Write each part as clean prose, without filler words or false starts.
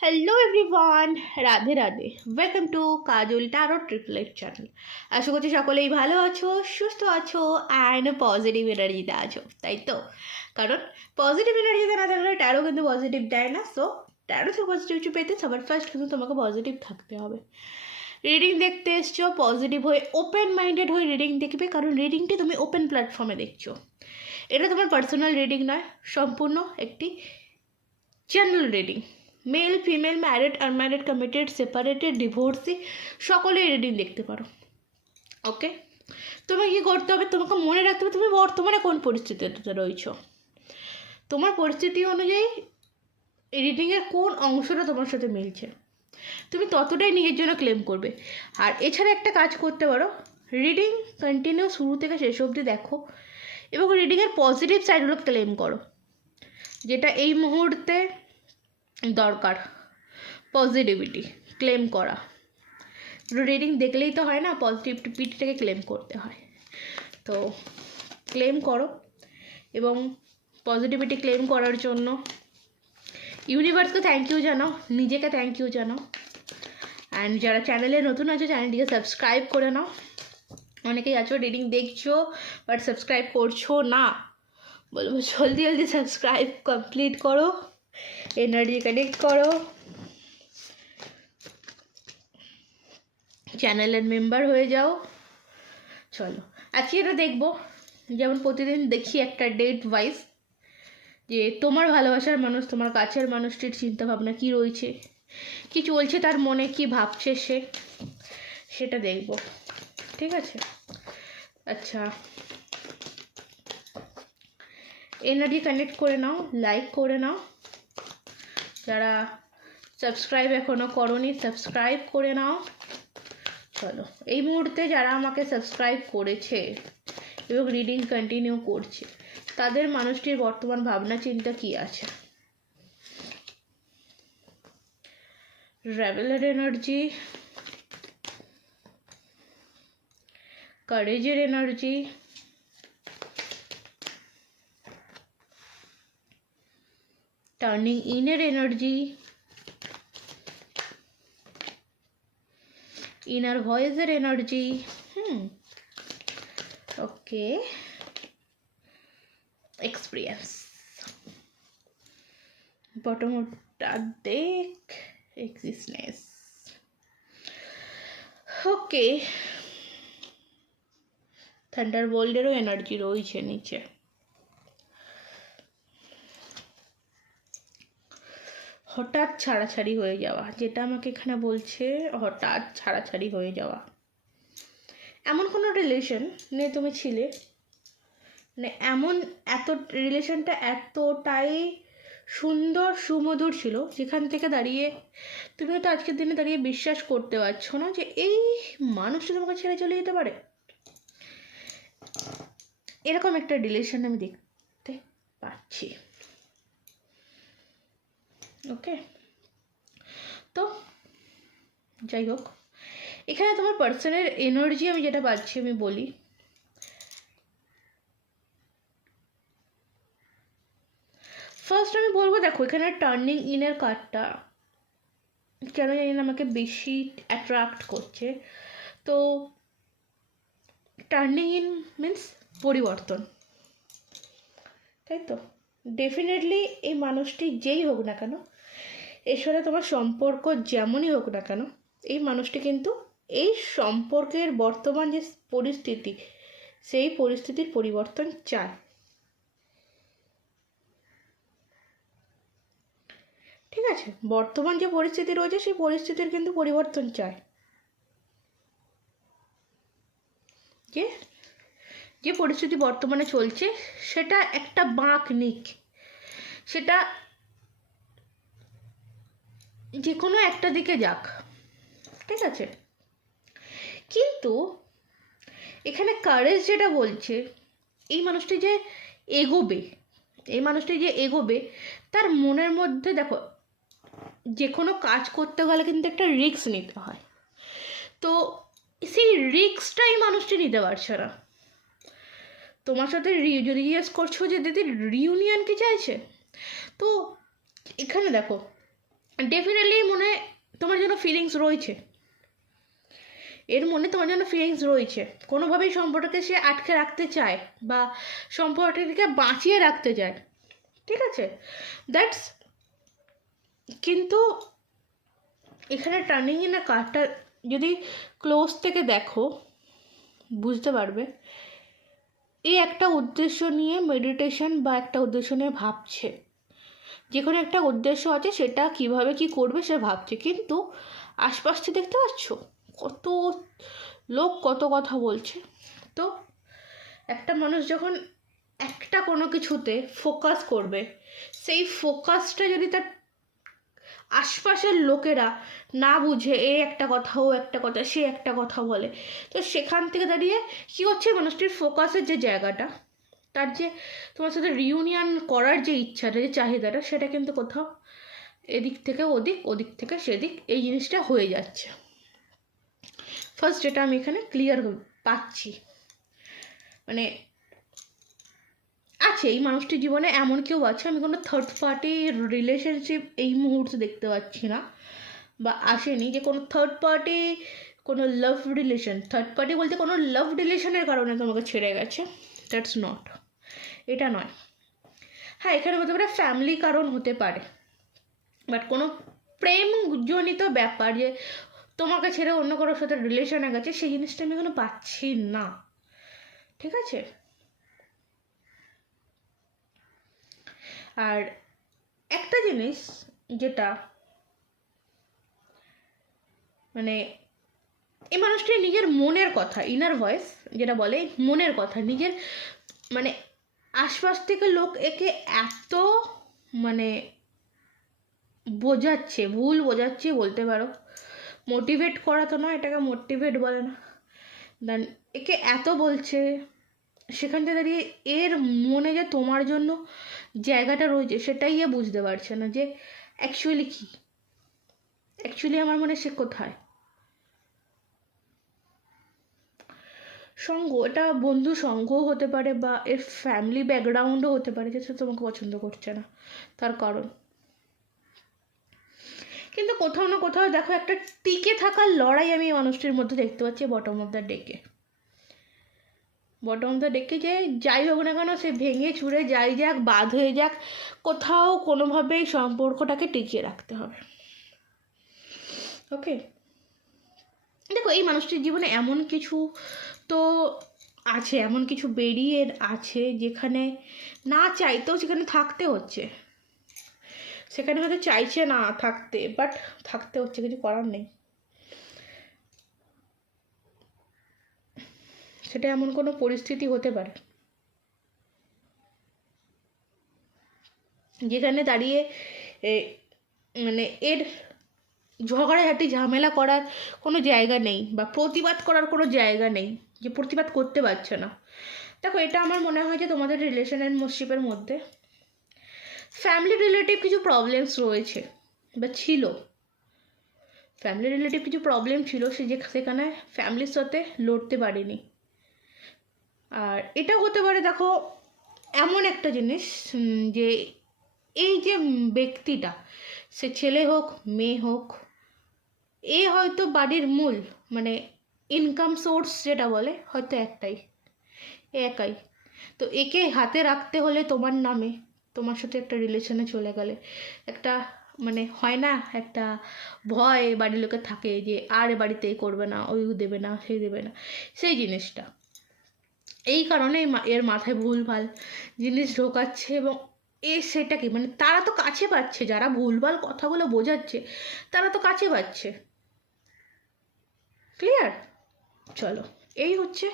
Hello everyone Radhe Radhe welcome to Kajal tarot triplet channel. আশা করছি সকলেই ভালো আছো, সুস্থ আছো অ্যান্ড পজিটিভ এনার্জিতে আছো, তাই তো? কারণ পজিটিভ এনার্জিতে না থাকলে ট্যারো কিন্তু পজিটিভ দেয় না। সো ট্যারো থেকে পজিটিভিটি পেতে সবার ফার্স্ট কিন্তু তোমাকে পজিটিভ থাকতে হবে। রিডিং দেখতে এসছো, পজিটিভ হয়ে ওপেন মাইন্ডেড হয়ে রিডিং দেখবে, কারণ রিডিংটি তুমি ওপেন প্ল্যাটফর্মে দেখছো। এটা তোমার পার্সোনাল রিডিং নয়, সম্পূর্ণ একটি general reading. Male female married unmarried committed separated divorcee সকলেই রিডিং দেখতে পারো। ওকে, তোমাকে কী করতে হবে, তোমাকে মনে রাখতে হবে তুমি বর্তমানে কোন পরিস্থিতিতে রয়েছো। তোমার পরিস্থিতি অনুযায়ী রিডিংয়ের কোন অংশটা তোমার সাথে মিলছে তুমি ততটাই নিজের জন্য ক্লেম করবে। আর এছাড়া একটা কাজ করতে পারো, রিডিং কন্টিনিউ শুরু থেকে শেষ অবধি দেখো এবং রিডিংয়ের পজিটিভ সাইডগুলো ক্লেম করো, যেটা এই মুহূর্তে দরকার। পজিটিভিটি ক্লেম করা, রিডিং দেখলেই তো হয় না, পজিটিভিটিটাকে ক্লেম করতে হয়। তো ক্লেম করো এবং পজিটিভিটি ক্লেম করার জন্য ইউনিভার্সকে থ্যাংক ইউ জানাও, নিজেকে থ্যাংক ইউ জানাও। অ্যান্ড যারা চ্যানেলে নতুন আছো চ্যানেলটিকে সাবস্ক্রাইব করে নাও। অনেকেই আছো রিডিং দেখছো বাট সাবস্ক্রাইব করছো না, বলবো জলদি জলদি সাবস্ক্রাইব কমপ্লিট করো, এনার্জি কানেক্ট করো, চ্যানেলের মেম্বার হয়ে যাও। চলো আজকে এটা দেখবো, যেমন প্রতিদিন দেখি একটা ডেট ওয়াইজ, যে তোমার ভালোবাসার মানুষ, তোমার কাছের মানুষটির চিন্তাভাবনা কী রয়েছে, কি চলছে তার মনে, কি ভাবছে সে, সেটা দেখব। ঠিক আছে? আচ্ছা, এনার্জি কানেক্ট করে নাও, লাইক করে নাও। যারা সাবস্ক্রাইব এখনও করোনি সাবস্ক্রাইব করে নাও। চলো, এই মুহূর্তে যারা আমাকে সাবস্ক্রাইব করেছে এবং রিডিং কন্টিনিউ করছে তাদের মানুষটির বর্তমান ভাবনা চিন্তা কী আছে। রেভেলার এনার্জি, কারেজের এনার্জি, টার্নিং ইনের এনার্জি, ইনার ভয়েসের এনার্জি। ওকে, এক্সপিরিয়েন্স, বটমটা দেখ, এক্সিস্টনেস। ওকে, থান্ডারবোল্টেরও এনার্জি রয়েছে নিচে। হঠাৎ ছাড়াছাড়ি হয়ে যাওয়া, যেটা আমাকে এখানে বলছে, হঠাৎ ছাড়াছাড়ি হয়ে যাওয়া। এমন কোনো রিলেশন নিয়ে তুমি ছিলে, মানে এত রিলেশনটা এতটাই সুন্দর সুমধুর ছিল, যেখান থেকে দাঁড়িয়ে তুমি হয়তো আজকের দিনে দাঁড়িয়ে বিশ্বাস করতে পারছো না যে এই মানুষটা তোমাকে ছেড়ে চলে যেতে পারে। এরকম একটা রিলেশন আমি দেখতে পাচ্ছি। ওকে, তো যাই হোক, এখানে তোমার পার্সনের এনার্জি আমি যেটা পাচ্ছি আমি বলি। ফার্স্ট আমি বলবো, দেখো এখানে টার্নিং ইনের কার্ডটা কেন জানি না আমাকে বেশি অ্যাট্রাক্ট করছে। তো টার্নিং ইন মিন্স পরিবর্তন, তাই তো? ডেফিনেটলি এই মানুষটি যেই হোক না কেন, এর সাথে তোমার সম্পর্ক যেমনই হোক না কেন, এই মানুষটি কিন্তু এই সম্পর্কের বর্তমান যে পরিস্থিতি সেই পরিস্থিতির পরিবর্তন চায়। ঠিক আছে, বর্তমান যে পরিস্থিতি রয়েছে সেই পরিস্থিতির কিন্তু পরিবর্তন চায়। যে পরিস্থিতি বর্তমানে চলছে সেটা একটা বাঁক নিক, সেটা যে কোনো একটা দিকে যাক, ঠিক আছে? কিন্তু এখানে কারেজ যেটা বলছে, এই মানুষটি যে এগোবে তার মনের মধ্যে, দেখো যে কোনো কাজ করতে গেলে কিন্তু একটা রিস্ক নিতে হয়। তো সেই রিস্কটাই মানুষটি নিতে পারছে না। তোমার সাথে যদি জিজ্ঞেস করছো যে দিদি রিউনিয়ন কি চাইছে, তো এখানে দেখো ডেফিনেটলি মনে তোমার জন্য ফিলিংস রয়েছে, এর মনে তোমার জন্য ফিলিংস রয়েছে, কোনোভাবেই সম্পর্ককে সে আটকে রাখতে চায় বা সম্পর্কটাকে বাঁচিয়ে রাখতে চায়, ঠিক আছে, দ্যাটস, কিন্তু এখানে টার্নিং ইন এ কার্ডটা যদি ক্লোজ থেকে দেখো বুঝতে পারবে এই একটা উদ্দেশ্য নিয়ে মেডিটেশন বা একটা উদ্দেশ্য নিয়ে ভাবছে, যেখানে একটা উদ্দেশ্য আছে সেটা কিভাবে কি করবে সে ভাবছে, কিন্তু আশপাশটা দেখতে পাচ্ছ কত লোক কত কথা বলছে। তো একটা মানুষ যখন একটা কোনো কিছুতে ফোকাস করবে, সেই ফোকাসটা যদি তার আশপাশের লোকেরা না বুঝে এ একটা কথা ও একটা কথা সে একটা কথা বলে, তো সেখান থেকে দাঁড়িয়ে কী হচ্ছে, মানুষটির ফোকাসের যে জায়গাটা, তার যে তোমার সাথে রিউনিয়ন করার যে ইচ্ছাটা যে চাহিদাটা, সেটা কিন্তু কোথাও এদিক থেকে ওদিক ওদিক থেকে সেদিক এই জিনিসটা হয়ে যাচ্ছে। ফার্স্ট যেটা আমি এখানে ক্লিয়ার পাচ্ছি, মানে আছে এই মানুষটির জীবনে এমন কেউ আছে, আমি কোনো থার্ড পার্টি রিলেশনশিপ এই মুহূর্তে দেখতে পাচ্ছি না বা আসেনি, যে কোনো থার্ড পার্টি কোনো লাভ রিলেশন, থার্ড পার্টি বলতে কোনো লাভ রিলেশনের কারণে তোমাকে ছেড়ে গেছে, দ্যাটস নট, এটা নয়। হ্যাঁ, এখানে হতে পারে ফ্যামিলি কারণ হতে পারে, বাট কোনো প্রেমজনিত ব্যাপার যে তোমাকে ছেড়ে অন্য কারোর সাথে রিলেশনে গেছে, সেই জিনিসটা আমি এখনো পাচ্ছি না, ঠিক আছে। আর একটা জিনিস যেটা মানে এই মানুষটি নিজের মনের কথা, ইনার ভয়েস যেটা বলে মনের কথা, নিজের মানে আশপাশ থেকে লোক একে এত মানে বোঝাচ্ছে, ভুল বোঝাচ্ছে বলতে পারো, মোটিভেট করা তো নয়, এটাকে মোটিভেট বলে না, দেন একে এত বলছে, সেখান থেকে দাঁড়িয়ে এর মনে যে তোমার জন্য জায়গাটা রয়েছে সেটাই এ বুঝতে পারছে না, যে অ্যাকচুয়ালি কি, অ্যাকচুয়ালি আমার মনে সে কোথায়। সঙ্গ, এটা বন্ধু সঙ্গও হতে পারে বা এর ফ্যামিলি ব্যাকগ্রাউন্ডও হতে পারে, যে সে তোমাকে পছন্দ করছে না তার কারণ, কিন্তু কোথাও না কোথাও দেখো একটা টিকে থাকার লড়াই আমি মানুষটির মধ্যে দেখতে পাচ্ছি বটম অফ দ্য ডেকে, বটম অফ দ্য ডেকে, যে যাই হোক না কেন সে ভেঙে চুরে যাই যাক, বাদ হয়ে যাক, কোথাও কোনোভাবেই সম্পর্কটাকে টিকিয়ে রাখতে হবে। ওকে, দেখো এই মানুষটির জীবনে এমন কিছু তো আছে, এমন কিছু বেরিয়ে আছে যেখানে না চাইতেও সেখানে থাকতে হচ্ছে, সেখানে হয়তো চাইছে না থাকতে, বাট থাকতে হচ্ছে, কিছু করার নেই। সেটা এমন কোনো পরিস্থিতি হতে পারে যেখানে দাঁড়িয়ে মানে এর ঝগড়াঝাটি ঝামেলা করার কোনো জায়গা নেই বা প্রতিবাদ করার কোনো জায়গা নেই, যে প্রতিবাদ করতে পারছে না। দেখো এটা আমার মনে হয় যে তোমাদের রিলেশনশিপের মধ্যে ফ্যামিলি রিলেটিভ কিছু প্রবলেমস রয়েছে বা ছিল, ফ্যামিলি রিলেটিভ কিছু প্রবলেম ছিল, সে যে সেখানে ফ্যামিলির সাথে লড়তে পারেনি। আর এটাও হতে পারে দেখো এমন একটা জিনিস যে এই যে ব্যক্তিটা, সে ছেলে হোক মেয়ে হোক, এ হয়তো বাড়ির মূল মানে ইনকাম সোর্স যেটা বলে হয়তো একটাই, একাই, তো একে হাতে রাখতে হলে তোমার নামে, তোমার সাথে একটা রিলেশনে চলে গেলে একটা মানে হয় না একটা ভয় বাড়ির লোকের থাকে যে আর বাড়িতে করবে না, ওই দেবে না সেই দেবে না, সেই জিনিসটা এই কারণে এর মাথায় ভুলভাল জিনিস ঢোকাচ্ছে, এবং সেটা কি মানে তারা তো কাছে পাচ্ছে, যারা ভুলভাল কথাগুলো বোঝাচ্ছে তারা তো কাছে পাচ্ছে, ক্লিয়ার। চলো, এই হচ্ছে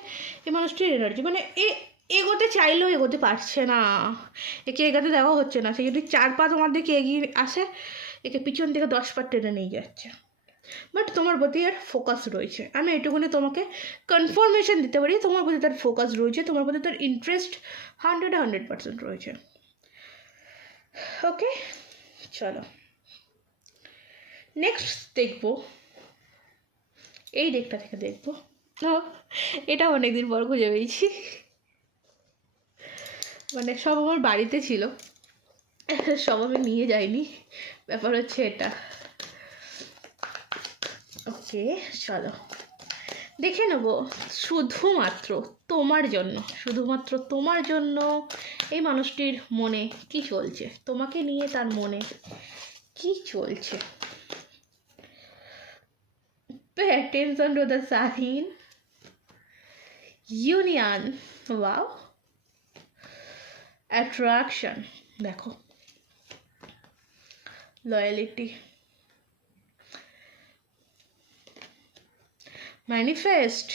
এই মানুষটির এনার্জি, মানে এগোতে চাইলেও এগোতে পারছে না, একে এগোতে দেওয়া হচ্ছে না, সে যদি 4 পা তোমার দিকে এগিয়ে আসে একে পিছন থেকে 10 পা টেনে নিয়ে যাচ্ছে, বাট তোমার প্রতি আর ফোকাস রয়েছে, আমি এটুকুনি তোমাকে কনফার্মেশন দিতে পারি, তোমার প্রতি তার ফোকাস রয়েছে, তোমার প্রতি তার ইন্টারেস্ট 100% রয়েছে। ওকে, চলো নেক্সট দেখবো, এই ডেকটা থেকে দেখবো, এটা অনেকদিন পর খুঁজে পেয়েছি, মানে সব আমার বাড়িতে ছিল, সব আমি নিয়ে যাইনি, ব্যাপার হচ্ছে এটা। ওকে, চলো দেখে নেব শুধুমাত্র তোমার জন্য এই মানুষটির মনে কি চলছে, তোমাকে নিয়ে তার মনে কি চলছে। Pay attention to the sign. Union. Wow. Attraction. দেখো, লয়ালিটি, ম্যানিফেস্ট।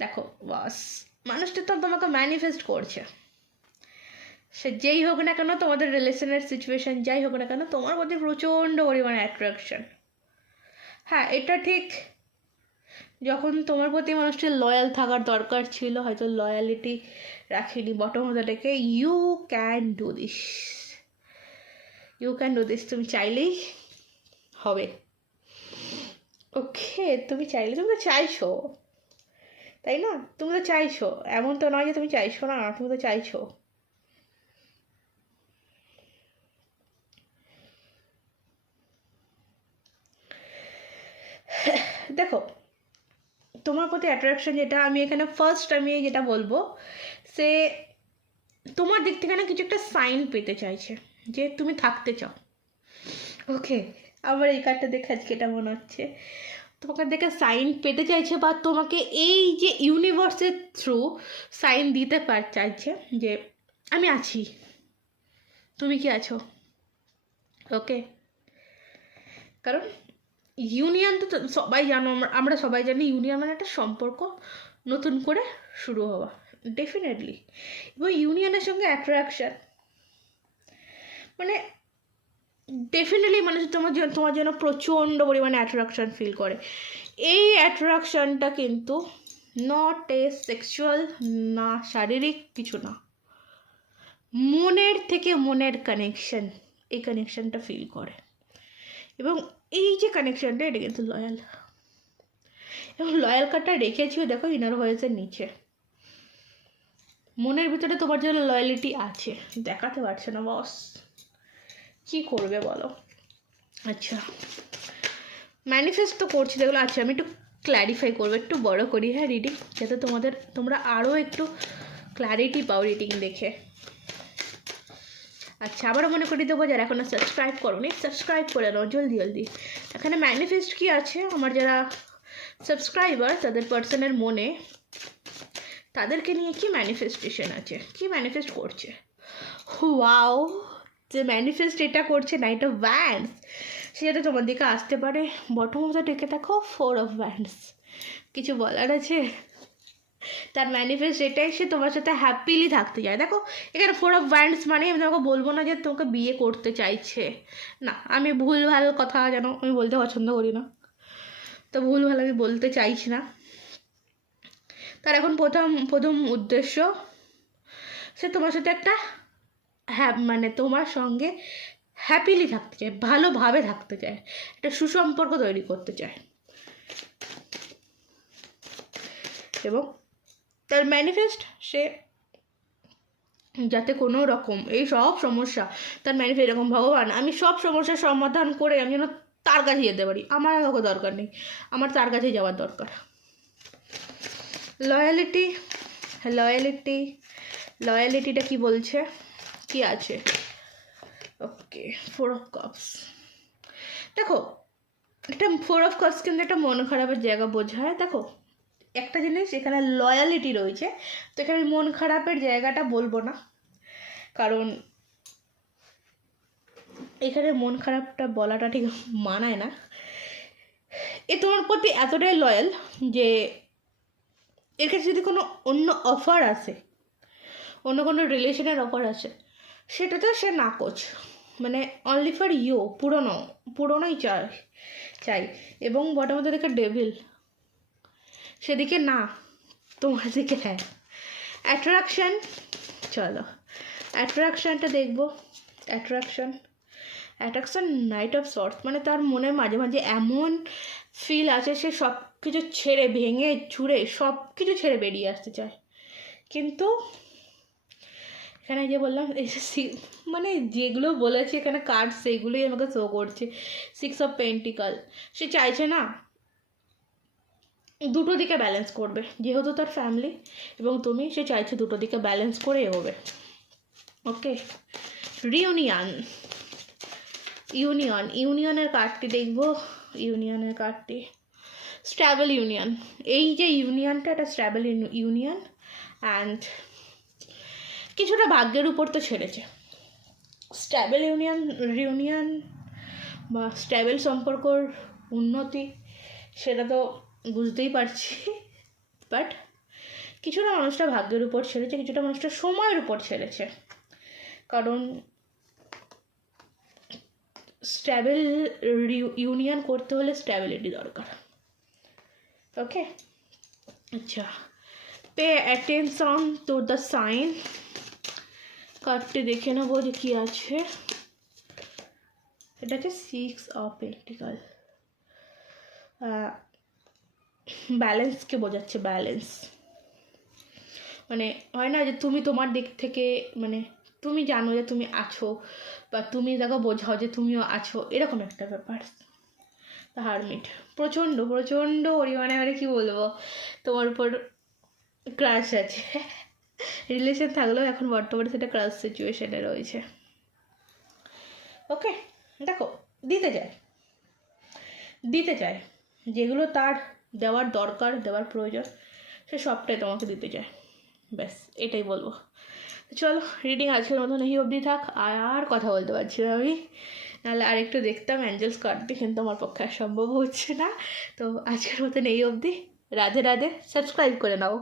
দেখো বাস, মানুষটা তো তোমাকে ম্যানিফেস্ট করছে। সে যেই হোক না কেন, তোমাদের রিলেশনের সিচুয়েশন যাই হোক না কেন, তোমার প্রতি প্রচণ্ড পরিমাণে অ্যাট্রাকশন। হ্যাঁ, এটা ঠিক, যখন তোমার প্রতি মানুষটির লয়াল থাকার দরকার ছিল, হয়তো লয়ালিটি রাখেনি বটম অফ দ্য ডেকে। ইউ ক্যান ডু দিস, তুমি চাইলেই হবে। ওকে, তুমি তো চাইছো, তাই না? তুমি তো চাইছো, এমন তো নয় যে তুমি চাইছো না, তুমি তো চাইছো। দেখো, তোমার প্রতি অ্যাট্রাকশন যেটা, আমি এখানে আমি যেটা বলবো, সে তোমার দিক থেকে না কিছু একটা সাইন পেতে চাইছে যে তুমি থাকতে চাও। ওকে, আমার এই কার্ডটা দেখে আজকে এটা মনে হচ্ছে তোমাকে দেখে সাইন পেতে চাইছে, বা তোমাকে এই যে ইউনিভার্সের থ্রু সাইন দিতে চাইছে যে আমি আছি, তুমি কি আছো। ওকে, কারণ ইউনিয়ন তো সবাই জানো, আমরা সবাই জানি ইউনিয়ন মানে একটা সম্পর্ক নতুন করে শুরু হওয়া, ডেফিনেটলি। এবং ইউনিয়নের সঙ্গে অ্যাট্রাকশান মানে ডেফিনেটলি মানুষ তোমার জন্য প্রচণ্ড পরিমাণে অ্যাট্রাকশান ফিল করে। এই অ্যাট্রাকশানটা কিন্তু নট এ সেক্সুয়াল, না শারীরিক কিছু না, মনের থেকে মনের কানেকশন, এই কানেকশানটা ফিল করে। এবং এই যে কানেকশানটা, এটা কিন্তু লয়াল। এবং লয়াল কার্ডটা রেখেছিও দেখো ইনার ভয়েসের নিচে, মনের ভিতরে তোমার জন্য লয়ালিটি আছে, দেখাতে পারছে না বস, কি করবে বলো। আচ্ছা, ম্যানিফেস্ট তো করছি যেগুলো। আচ্ছা, আমি একটু ক্ল্যারিফাই করবো, একটু বড় করি, হ্যাঁ, রিডিং, যাতে তোমরা আরও একটু ক্ল্যারিটি পাও রিডিং দেখে। আচ্ছা, আবারও মনে করি দেবো, যারা এখনও সাবস্ক্রাইব করোনি, সাবস্ক্রাইব করে নাও জলদি। এখানে ম্যানিফেস্ট কি আছে, আমার যারা সাবস্ক্রাইবার তাদের পার্সনের মনে তাদেরকে নিয়ে কি ম্যানিফেস্টেশন আছে, কি ম্যানিফেস্ট করছে। ওয়াও, যে ম্যানিফেস্ট এটা করছে নাইট অফ ওয়ান্ডস, সে যাতে তোমার দিকে আসতে পারে। বটম অফ দ্য ডেকে দেখো 4 of Wands। কিছু বলার আছে? তার ম্যানিফেস্ট এটাই, সে তোমার সাথে হ্যাপিলি থাকতে চায়। দেখো, এখানে 4 of Wands মানে আমি তোমাকে বলবো না যে তোমাকে বিয়ে করতে চাইছে, না, আমি ভুলভাল কথা যেন আমি বলতে পছন্দ করি না, তো ভুলভাল আমি বলতে চাইছি না। তার এখন প্রথম উদ্দেশ্য, সে তোমার সাথে একটা মানে তোমার সঙ্গে হ্যাপিলি থাকতে চায়, ভালোভাবে থাকতে চায়, একটা সুসম্পর্ক তৈরি করতে চায়। এবং তার ম্যানিফেস্ট, সে যাতে কোনো রকম এই সব সমস্যা, তার ম্যানিফেস্ট এরকম, ভগবান আমি সব সমস্যার সমাধান করে আমি যেন তার কাছে যেতে পারি, আমার কাউকে দরকার নেই, আমার তার কাছে যাওয়ার দরকার। লয়ালিটিটা কি বলছে, কি আছে। ওকে, 4 of Cups। দেখো, একটা 4 of Cups কিন্তু একটা মন খারাপের জায়গা বোঝায়। দেখো, একটা জিনিস, এখানে লয়ালিটি রয়েছে, তো এখানে মন খারাপের জায়গাটা বলবো না, কারণ এখানে মন খারাপটা বলাটা ঠিক মানায় না। এ তোমার প্রতি এতটাই লয়াল যে এর কাছে যদি কোনো অন্য অফার আসে, অন্য কোনো রিলেশনের অফার আসে, সেটা তো সে নাকচ, মানে অনলি ফর ইউ, পুরোনোই চাই। এবং বটম অফ দ্য ডেকে ডেভিল, সেদিকে না, তোমার দিকে হ্যাঁ। অ্যাট্রাকশান, চলো অ্যাট্রাকশানটা দেখবো। অ্যাট্রাকশান নাইট অফ সর্টস, মানে তার মনে মাঝে মাঝে এমন ফিল আছে, সে সব কিছু ছেড়ে, ভেঙে চুরে সব কিছু ছেড়ে বেরিয়ে আসতে চায়, কিন্তু এখানে যে বললাম মানে যেগুলো বলেছি এখানে কার্ড সেগুলোই আমাকে শো করছে। 6 অফ পেন্টিকাল, সে চাইছে না দুটো দিকে ব্যালেন্স করবে, যেহেতু তার ফ্যামিলি এবং তুমি, সে চাইছে দুটো দিকে ব্যালেন্স করে এগোবে। ওকে, ইউনিয়নের কার্ডটি দেখবো। ইউনিয়নের কার্ডটি স্ট্যাবল ইউনিয়ন। এই যে ইউনিয়নটা, এটা স্ট্যাবল ইউনিয়ন অ্যান্ড কিছুটা ভাগ্যের উপর তো ছেড়েছে। স্ট্যাবল ইউনিয়ন বা স্ট্যাবল সম্পর্কর উন্নতি, সেটা তো বুঝতেই পারছি, বাট কিছুটা মানুষটা ভাগ্যের উপর ছেড়েছে, কিছুটা মানুষটা সময়ের উপর ছেড়েছে। কারণ স্ট্যাবল ইউনিয়ন করতে হলে স্ট্যাবিলিটি দরকার। ওকে, আচ্ছা, pay attention to the sign. কার্ডটি দেখে নেবো যে কী আছে। এটা হচ্ছে 6 অফ পেন্টিকাল। ব্যালেন্সকে বোঝাচ্ছে, ব্যালেন্স মানে হয় না যে তুমি তোমার দিক থেকে মানে তুমি জানো যে তুমি আছো, বা তুমি দেখো বোঝাও যে তুমিও আছো, এরকম একটা ব্যাপার। হারমিট, প্রচণ্ড পরিমাণে, মানে কী বলবো, তোমার উপর ক্রাশ আছে। রিলেশন থাকলেও এখন বর্তমানে সেটা ক্রাশ সিচুয়েশনে রয়েছে। ওকে, দেখো দিতে চায় যেগুলো তার দেওয়ার দরকার, দেওয়ার প্রয়োজন, সে সবটাই তোমাকে দিতে চায়। ব্যাস এটাই বলবো। চলো, রিডিং আজকের মতন এই অবধি থাক। আর কথা বলতে পারছি না আমি, নাহলে আরেকটু দেখতাম অ্যাঞ্জেলস কার্ডটি, কিন্তু আমার পক্ষে আর সম্ভব হচ্ছে না। তো আজকের মতন এই অবধি। রাধে রাধে, সাবস্ক্রাইব করে নাও।